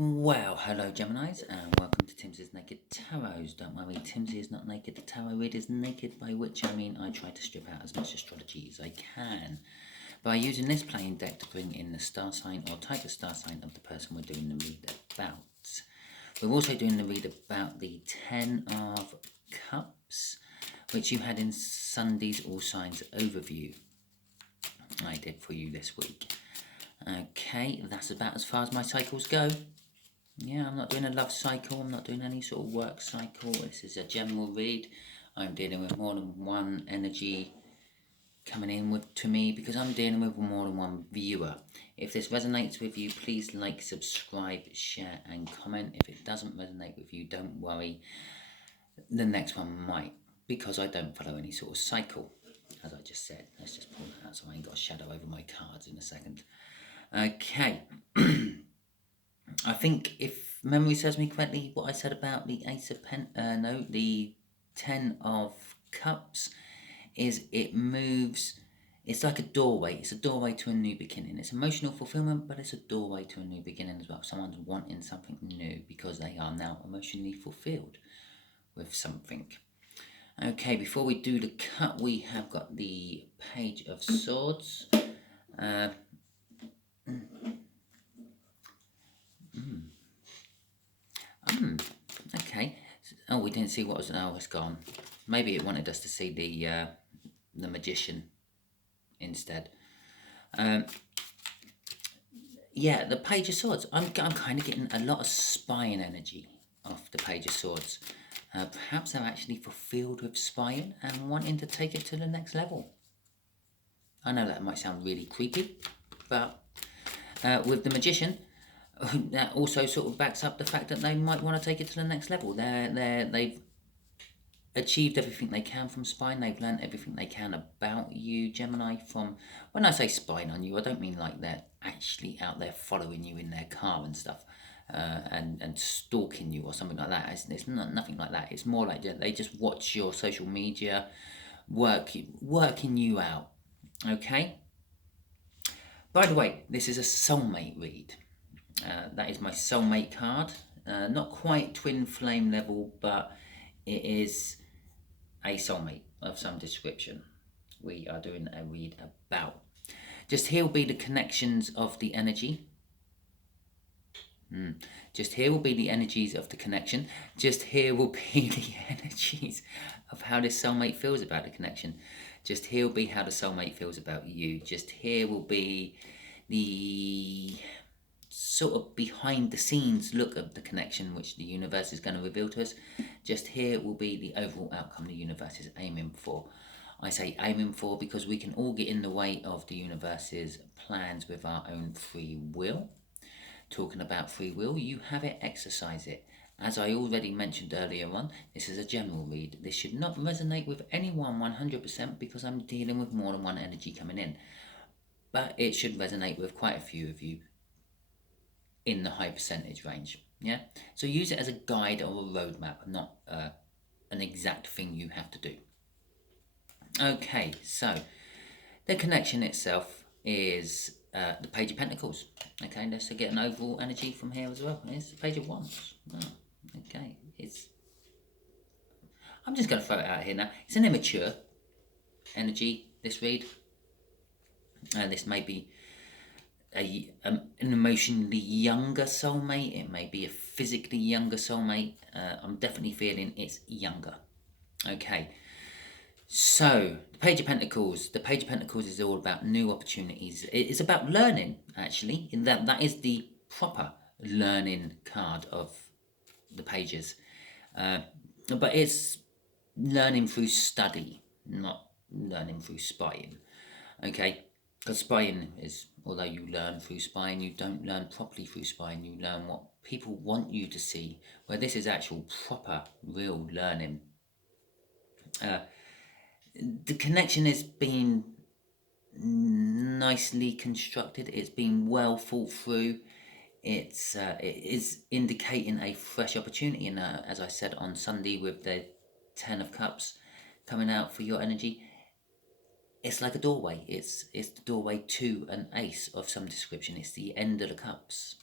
Well, hello Geminis, and welcome to Timsy's Naked Tarot. Don't worry, Timsy is not naked. The tarot read is naked, by which I mean I try to strip out as much astrology as I can by using this playing deck to bring in the star sign or type of star sign of the person we're doing the read about. We're also doing the read about the Ten of Cups, which you had in Sunday's All Signs overview I did for you this week. Okay, that's about as far as my cycles go. Yeah, I'm not doing a love cycle, I'm not doing any sort of work cycle. This is a general read. I'm dealing with more than one energy coming in to me because I'm dealing with more than one viewer. If this resonates with you, please like, subscribe, share and comment. If it doesn't resonate with you, don't worry. The next one might, because I don't follow any sort of cycle, as I just said. Let's just pull that out so I ain't got a shadow over my cards in a second. Okay. I think if memory serves me correctly, what I said about the the Ten of Cups is it moves. It's like a doorway. It's a doorway to a new beginning. It's emotional fulfillment, but it's a doorway to a new beginning as well. Someone's wanting something new because they are now emotionally fulfilled with something. Okay, before we do the cut, we have got the Page of Swords. Okay. Oh, we didn't see what was. Oh, it's gone. Maybe it wanted us to see the Magician instead. Yeah, the Page of Swords. I'm kind of getting a lot of spying energy off the Page of Swords. Perhaps they're actually fulfilled with spying and wanting to take it to the next level. I know that might sound really creepy, but with the Magician, that also sort of backs up the fact that they might want to take it to the next level. They've achieved everything they can from spying. They've learned everything they can about you, Gemini. From when I say spying on you, I don't mean like they're actually out there following you in their car and stuff, and stalking you or something like that. It's not nothing like that. It's more like they just watch your social media, working you out. Okay. By the way, this is a soulmate read. That is my soulmate card. Not quite twin flame level, but it is a soulmate of some description we are doing a read about. Just here will be the connections of the energy. Just here will be the energies of the connection. Just here will be the energies of how this soulmate feels about the connection. Just here will be how the soulmate feels about you. Just here will be the sort of behind the scenes look of the connection which the universe is going to reveal to us. Just here will be the overall outcome the universe is aiming for. I say aiming for because we can all get in the way of the universe's plans with our own free will. Talking about free will, you have it, exercise it. As I already mentioned earlier on, this is a general read. This should not resonate with anyone 100% because I'm dealing with more than one energy coming in. But it should resonate with quite a few of you in the high percentage range. Yeah, so use it as a guide or a roadmap, not an exact thing you have to do. Okay, so the connection itself is the Page of Pentacles. Okay, let's get an overall energy from here as well. It's the Page of Wands. Oh, okay, I'm just going to throw it out here now. It's an immature energy, this read. This may be an emotionally younger soulmate. It may be a physically younger soulmate. I'm definitely feeling it's younger. Okay. So, the Page of Pentacles. The Page of Pentacles is all about new opportunities. It's about learning, actually. In that is the proper learning card of the pages. But it's learning through study, not learning through spying. Okay? Because spying is, although you learn through spying, you don't learn properly through spying. You learn what people want you to see, where this is actual proper, real learning. The connection is being nicely constructed. It's been well thought through. It is indicating a fresh opportunity. And as I said on Sunday with the Ten of Cups coming out for your energy, it's like a doorway. It's the doorway to an ace of some description. It's the end of the cups.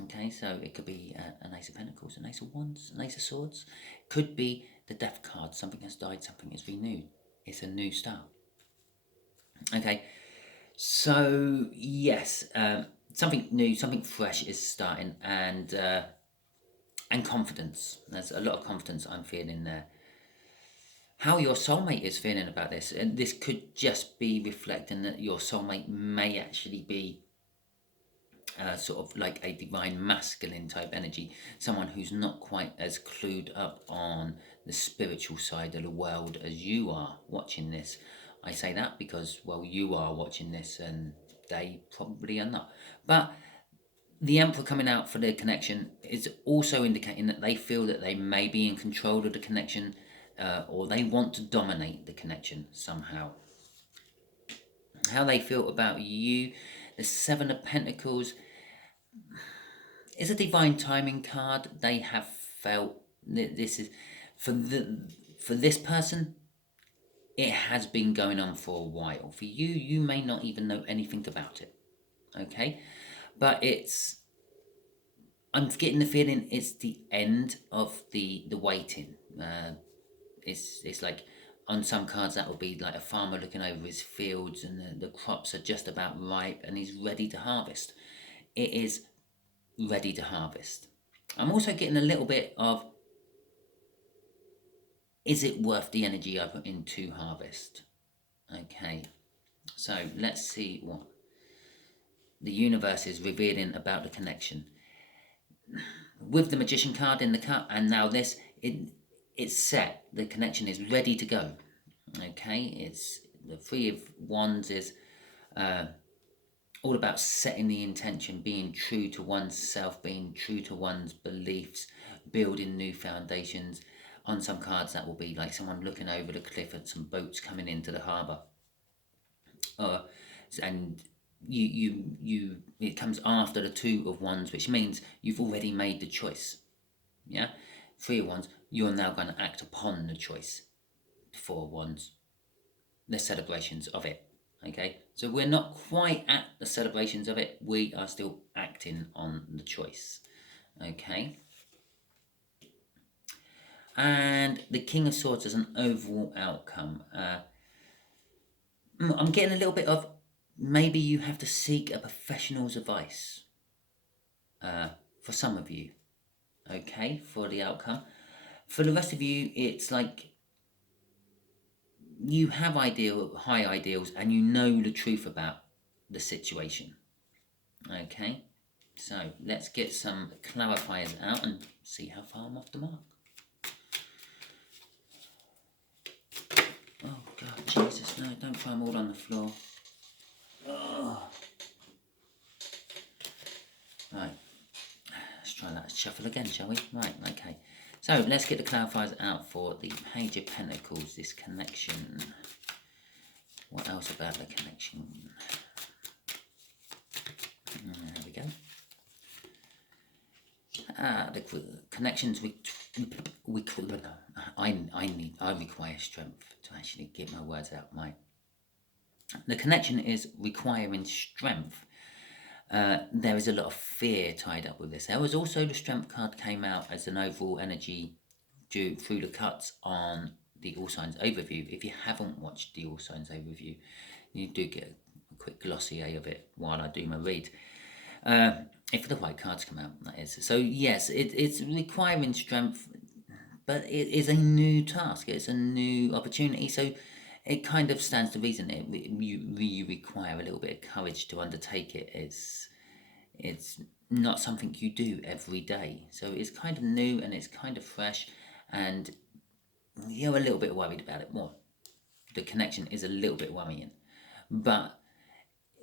Okay, so it could be an Ace of Pentacles, an Ace of Wands, an Ace of Swords. Could be the Death card. Something has died, something is renewed. It's a new start. Okay, so yes, something new, something fresh is starting, and confidence. There's a lot of confidence I'm feeling there. How your soulmate is feeling about this, and this could just be reflecting that your soulmate may actually be sort of like a divine masculine type energy, someone who's not quite as clued up on the spiritual side of the world as you are watching this. I say that because, well, you are watching this and they probably are not. But the Emperor coming out for the connection is also indicating that they feel that they may be in control of the connection, or they want to dominate the connection somehow. How they feel about you, the Seven of Pentacles is a divine timing card. They have felt this is for this person. It has been going on for a while. For you, you may not even know anything about it. Okay, but I'm getting the feeling it's the end of the waiting. It's like on some cards that will be like a farmer looking over his fields and the crops are just about ripe and he's ready to harvest. It is ready to harvest. I'm also getting a little bit of, is it worth the energy I put into harvest? Okay, so let's see what the universe is revealing about the connection. With the Magician card in the cup, and now this, it's set. The connection is ready to go. Okay, it's the Three of Wands is all about setting the intention, being true to oneself, being true to one's beliefs, building new foundations. On some cards, that will be like someone looking over the cliff at some boats coming into the harbour. And it comes after the Two of Wands, which means you've already made the choice. Yeah, Three of Wands, you're now going to act upon the choice. Four of Wands, the celebrations of it. Okay, so we're not quite at the celebrations of it. We are still acting on the choice. Okay. And the King of Swords as an overall outcome. I'm getting a little bit of, maybe you have to seek a professional's advice for some of you. Okay, for the outcome. For the rest of you, it's like you have high ideals and you know the truth about the situation. Okay, so let's get some clarifiers out and see how far I'm off the mark. Oh God, Jesus, no, don't throw them all on the floor. Oh. Right, let's try that. Shuffle again, shall we? Right, okay. So let's get the clarifiers out for the Page of Pentacles, this connection. What else about the connection? There we go. The connections I require strength to actually get my words out. The connection is requiring strength. There is a lot of fear tied up with this. There was also the Strength card came out as an overall energy through the cuts on the All Signs overview. If you haven't watched the All Signs overview, you do get a quick glossier of it while I do my read. If the right cards come out, that is. So yes, it's requiring strength, but it is a new task. It's a new opportunity. So it kind of stands to reason you require a little bit of courage to undertake it. It's not something you do every day. So it's kind of new and it's kind of fresh, and you're a little bit worried about it more. The connection is a little bit worrying, but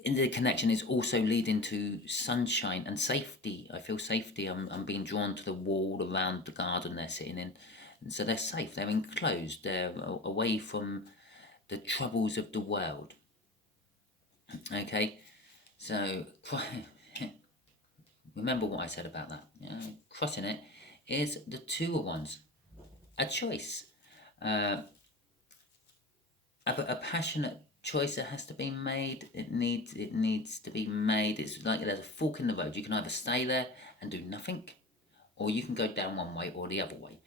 the connection is also leading to sunshine and safety. I feel safety. I'm being drawn to the wall around the garden they're sitting in, and so they're safe. They're enclosed. They're away from the troubles of the world. Okay, so remember what I said about that. Crossing it is the Two of Wands, a choice, a passionate choice that has to be made. It needs to be made. It's like there's a fork in the road. You can either stay there and do nothing, or you can go down one way or the other way.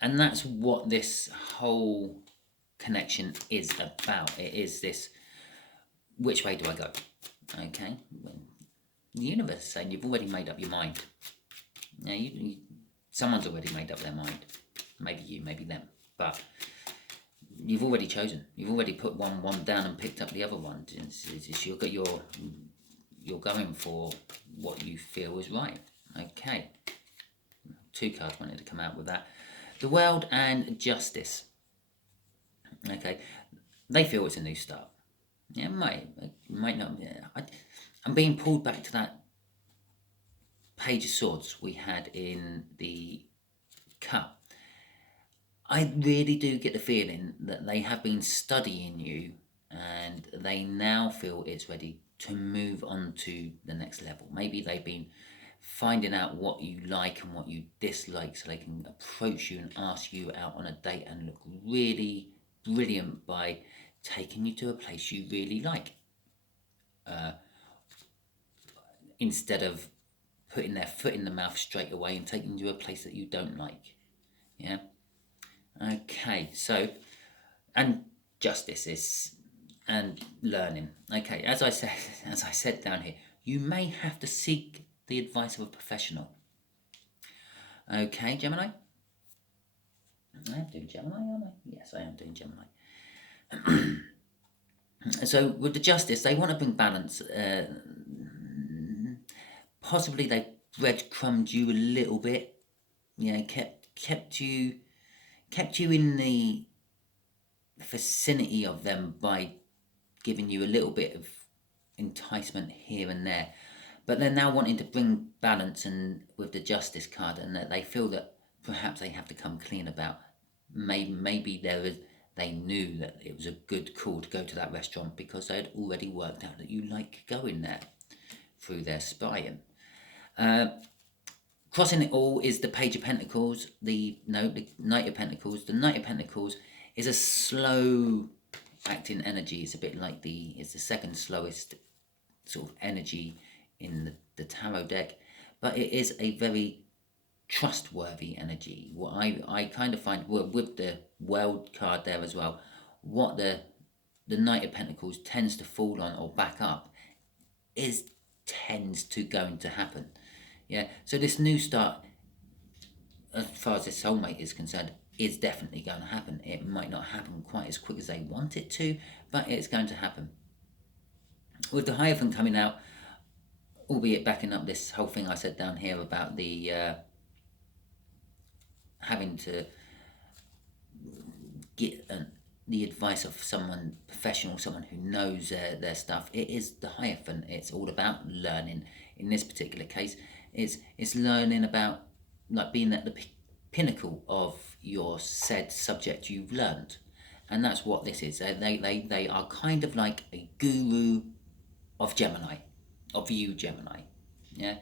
And that's what this whole connection is about. It is this, which way do I go? Okay, the universe is saying you've already made up your mind. Now, someone's already made up their mind. Maybe you, maybe them, but you've already chosen. You've already put one down and picked up the other one. You're going for what you feel is right. Okay, 2 cards wanted to come out with that. The World and Justice. Okay, they feel it's a new start. Yeah, might not. Yeah, I'm being pulled back to that Page of Swords we had in the cup. I really do get the feeling that they have been studying you and they now feel it's ready to move on to the next level. Maybe they've been finding out what you like and what you dislike so they can approach you and ask you out on a date and look really brilliant by taking you to a place you really like. Instead of putting their foot in the mouth straight away and taking you to a place that you don't like. Yeah? Okay, so, and justice is, and learning. Okay, as I said down here, you may have to seek the advice of a professional. Okay, Gemini? I am doing Gemini, aren't I? Yes, I am doing Gemini. So with the justice, they want to bring balance. Possibly they breadcrumbed you a little bit. Kept you in the vicinity of them by giving you a little bit of enticement here and there. But they're now wanting to bring balance, and with the Justice card, and that they feel that perhaps they have to come clean about. Maybe they knew that it was a good call to go to that restaurant because they had already worked out that you like going there through their spying. Crossing it all is the Page of Pentacles, the Knight of Pentacles. The Knight of Pentacles is a slow acting energy. It's a bit like it's the second slowest sort of energy in the tarot deck, but it is a very trustworthy energy. What I kind of find with the World card there as well, what the Knight of Pentacles tends to fall on or back up tends to going to happen. Yeah, so this new start, as far as this soulmate is concerned, is definitely going to happen. It might not happen quite as quick as they want it to, but it's going to happen. With the Hierophant coming out, albeit backing up this whole thing I said down here about the having to get the advice of someone professional, someone who knows their stuff. It is the Hierophant. It's all about learning. In this particular case, it's learning about like being at the pinnacle of your said subject you've learned, and that's what this is. They are kind of like a guru of Gemini, of you Gemini. Yeah,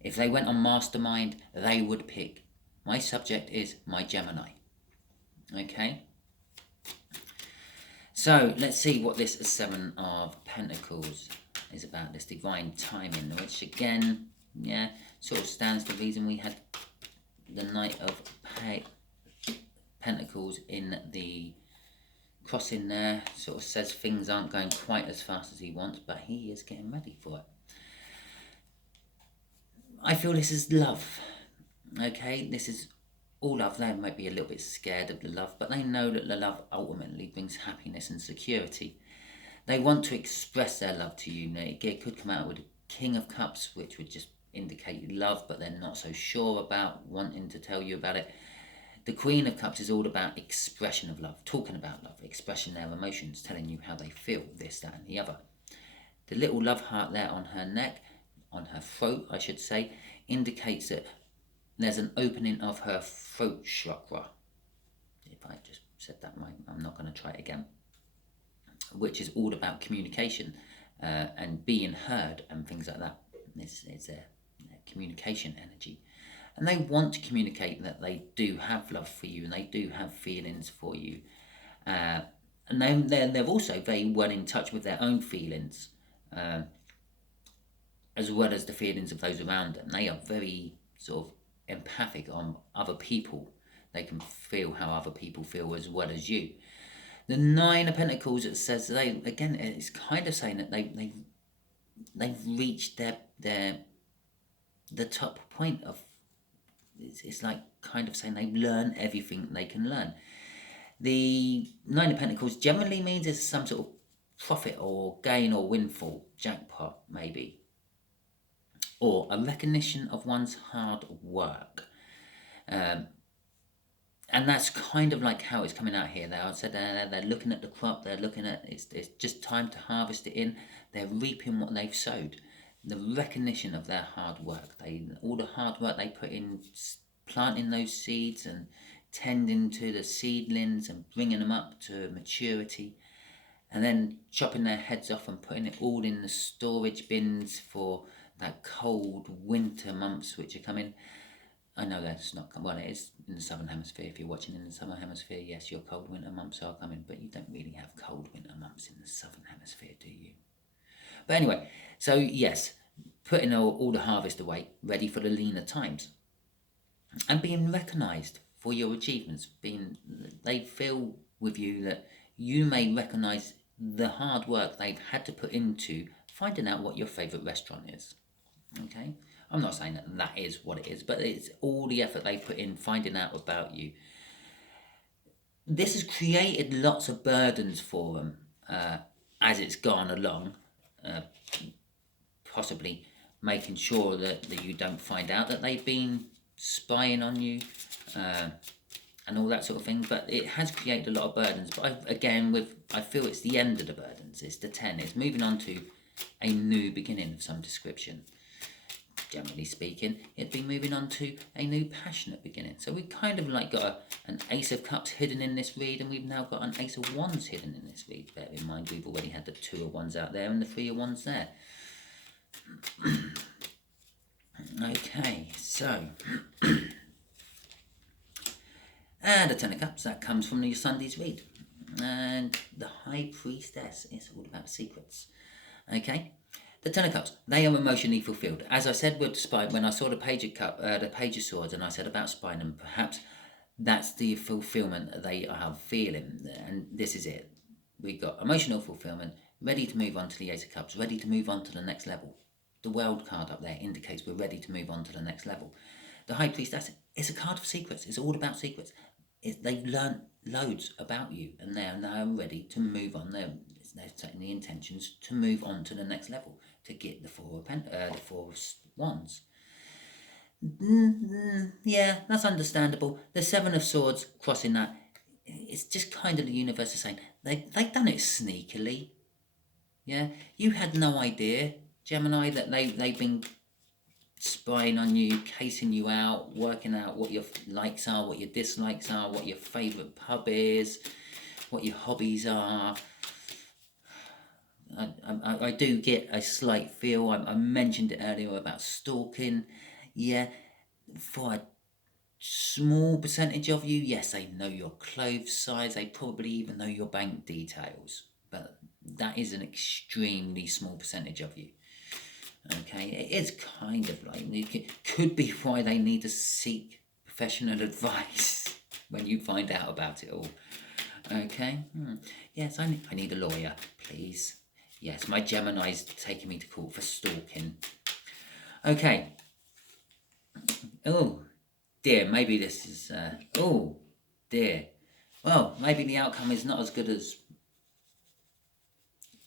if they went on Mastermind, they would pick my subject is my Gemini. Okay. So let's see what this 7 of Pentacles is about, this divine timing, which again, yeah, sort of stands the reason we had the Knight of Pentacles in the crossing there. Sort of says things aren't going quite as fast as he wants, but he is getting ready for it. I feel this is love. Okay, this is all love. They might be a little bit scared of the love, but they know that the love ultimately brings happiness and security. They want to express their love to you. It could come out with a King of Cups, which would just indicate love, but they're not so sure about wanting to tell you about it. The Queen of Cups is all about expression of love, talking about love, expressing their emotions, telling you how they feel, this, that, and the other. The little love heart there on her neck, on her throat, I should say, indicates that there's an opening of her throat chakra. If I just said that right, I'm not going to try it again. Which is all about communication and being heard and things like that. It's a communication energy. And they want to communicate that they do have love for you and they do have feelings for you. and they're also very well in touch with their own feelings, as well as the feelings of those around them. They are very sort of empathic on other people. They can feel how other people feel as well as you. The Nine of Pentacles, it says it's kind of saying that they've reached the top point of. It's like kind of saying they've learned everything they can learn. The Nine of Pentacles generally means it's some sort of profit or gain or windfall, jackpot maybe, or a recognition of one's hard work. And that's kind of like how it's coming out here. They're looking at the crop. They're looking at it's just time to harvest it in. They're reaping what they've sowed. The recognition of their hard work. All the hard work they put in planting those seeds and tending to the seedlings and bringing them up to maturity, and then chopping their heads off and putting it all in the storage bins for that cold winter months which are coming. I know that's not, well, it is in the southern hemisphere. If you're watching in the southern hemisphere, yes, your cold winter months are coming, but you don't really have cold winter months in the southern hemisphere, do you? But anyway, so yes, putting all the harvest away, ready for the leaner times, and being recognised for your achievements. They feel with you that you may recognise the hard work they've had to put into finding out what your favourite restaurant is. Okay, I'm not saying that is what it is, but it's all the effort they put in finding out about you. This has created lots of burdens for them as it's gone along, possibly making sure that you don't find out that they've been spying on you and all that sort of thing. But it has created a lot of burdens. But I feel it's the end of the burdens. It's the 10. It's moving on to a new beginning of some description. Generally speaking, it'd be moving on to a new passionate beginning. So we've kind of like got an Ace of Cups hidden in this read, and we've now got an Ace of Wands hidden in this read. Bear in mind, we've already had the Two of Wands out there and the Three of Wands there. Okay, so and the Ten of Cups, that comes from your Sunday's read. And the High Priestess is all about secrets. Okay, the Ten of Cups, they are emotionally fulfilled. As I said with Spied, when I saw the Page of Swords, and I said about Spied, and perhaps that's the fulfillment they are feeling. And this is it. We've got emotional fulfillment, ready to move on to the Ace of Cups, ready to move on to the next level. The World card up there indicates we're ready to move on to the next level. The High Priestess is a card of secrets. It's all about secrets. They've learned loads about you, and they're now ready to move on. They're setting the intentions to move on to the next level, to get the Four of Wands. Yeah, that's understandable. The Seven of Swords crossing that, it's just kind of the universe is saying they've done it sneakily. Yeah, you had no idea, Gemini, that they've been spying on you, casing you out, working out what your likes are, what your dislikes are, what your favourite pub is, what your hobbies are. I do get a slight feel, I mentioned it earlier about stalking. Yeah, for a small percentage of you, yes, they know your clothes size, they probably even know your bank details, but that is an extremely small percentage of you. Okay, it is kind of like, it could be why they need to seek professional advice when you find out about it all. Okay, yes, I need a lawyer, please. Yes, my Gemini's taking me to court for stalking. Okay. Oh, dear, maybe this is, oh, dear. Well, maybe the outcome is not as good as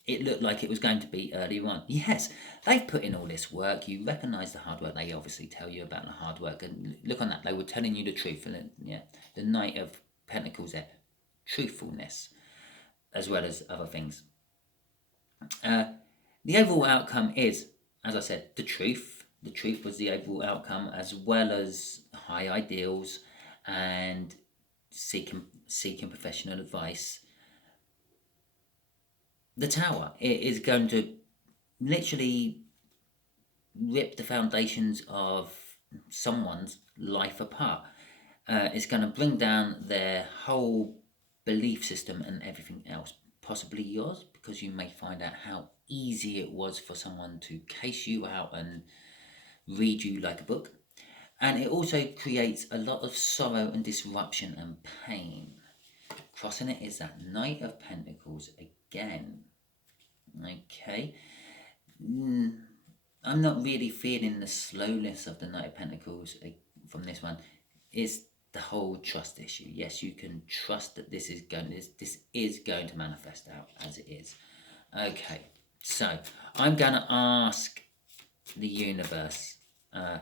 it looked like it was going to be earlier on. Yes, they've put in all this work. You recognise the hard work. They obviously tell you about the hard work. And look on that, they were telling you the truth. And yeah, the Knight of Pentacles there. Truthfulness, as well as other things. The overall outcome is, as I said, the truth. The truth was the overall outcome, as well as high ideals and seeking professional advice. The Tower, it is going to literally rip the foundations of someone's life apart. It's going to bring down their whole belief system and everything else, possibly yours, because you may find out how easy it was for someone to case you out and read you like a book. And it also creates a lot of sorrow and disruption and pain. Crossing it is that Knight of Pentacles again. Okay. I'm not really feeling the slowness of the Knight of Pentacles from this one. It's the whole trust issue. Yes, you can trust that this is going to manifest out as it is. Okay, so I'm going to ask the universe. I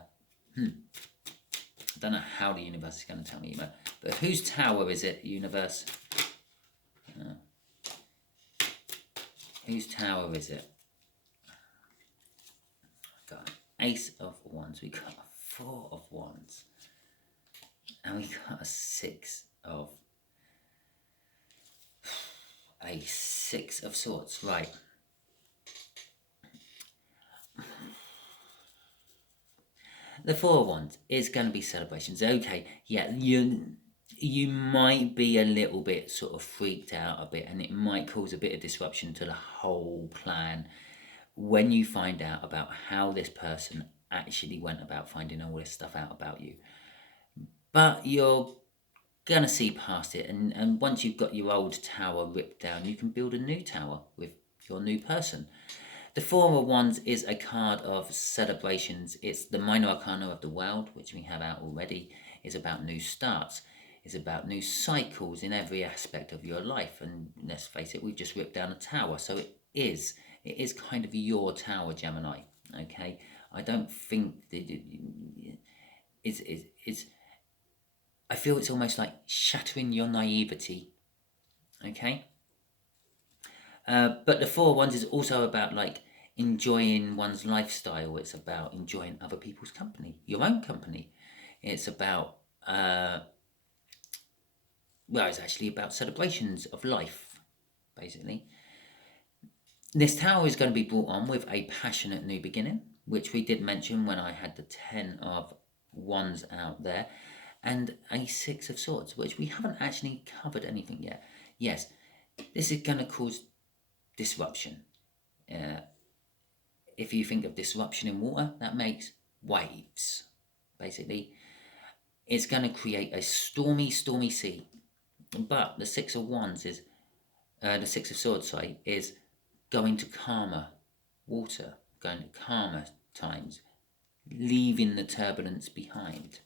don't know how the universe is going to tell me, but whose tower is it, universe? Whose tower is it? Got an Ace of Wands. We got a Four of Wands. And we got a Six of Swords. Right. The Four of Wands is going to be celebrations. Okay, yeah, you might be a little bit sort of freaked out a bit, and it might cause a bit of disruption to the whole plan when you find out about how this person actually went about finding all this stuff out about you. But you're going to see past it, and once you've got your old tower ripped down, you can build a new tower with your new person. The Four of Wands is a card of celebrations. It's the minor arcana of the world, which we have out already. It's about new starts. It's about new cycles in every aspect of your life. And let's face it, we've just ripped down a tower. So it is kind of your tower, Gemini. Okay? I don't think that it's I feel it's almost like shattering your naivety. Okay? But the Four of Wands is also about like enjoying one's lifestyle. It's about enjoying other people's company, your own company. It's about it's actually about celebrations of life, basically. This tower is going to be brought on with a passionate new beginning, which we did mention when I had the 10 of Wands out there, and a Six of Swords, which we haven't actually covered anything yet. Yes, this is going to cause disruption. If you think of disruption in water, that makes waves, basically. It's going to create a stormy sea. But the Six of Wands is, the Six of Swords, sorry, is going to calmer water, going to calmer times, leaving the turbulence behind.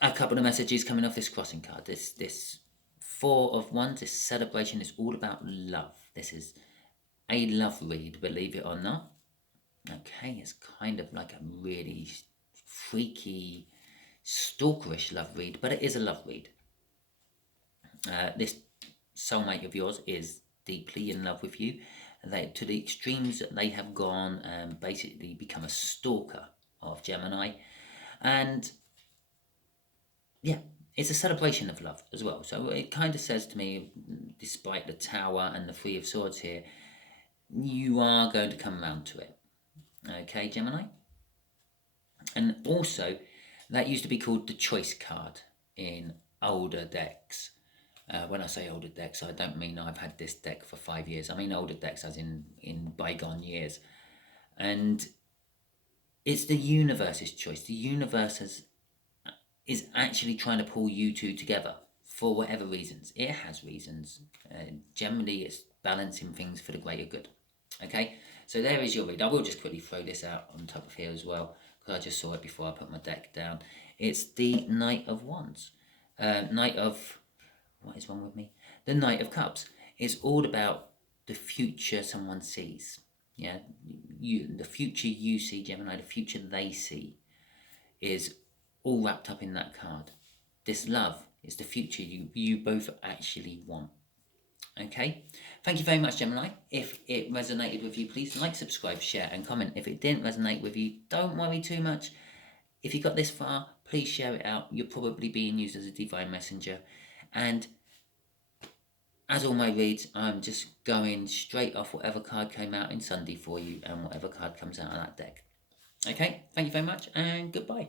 A couple of messages coming off this crossing card. This Four of Wands, this celebration is all about love. This is a love read, believe it or not. Okay, it's kind of like a really freaky, stalkerish love read, but it is a love read. This soulmate of yours is deeply in love with you. To the extremes that they have gone and basically become a stalker of Gemini. And yeah, it's a celebration of love as well. So it kind of says to me, despite the Tower and the Three of Swords here, you are going to come around to it. Okay, Gemini? And also, that used to be called the Choice card in older decks. When I say older decks, I don't mean I've had this deck for 5 years. I mean older decks as in bygone years. And it's the universe's choice. The universe is actually trying to pull you two together for whatever reasons. It has reasons. Generally, it's balancing things for the greater good. Okay, so there is your read. I will just quickly throw this out on top of here as well, because I just saw it before I put my deck down. It's the Knight of Wands. What is wrong with me? The Knight of Cups. It's all about the future someone sees. Yeah, the future you see, Gemini, the future they see is all wrapped up in that card. This love is the future you both actually want. Okay, thank you very much, Gemini. If it resonated with you, please like, subscribe, share and comment. If it didn't resonate with you, don't worry too much. If you got this far, please share it out. You're probably being used as a divine messenger. And as all my reads, I'm just going straight off whatever card came out in Sunday for you and whatever card comes out of that deck. Okay, thank you very much and goodbye.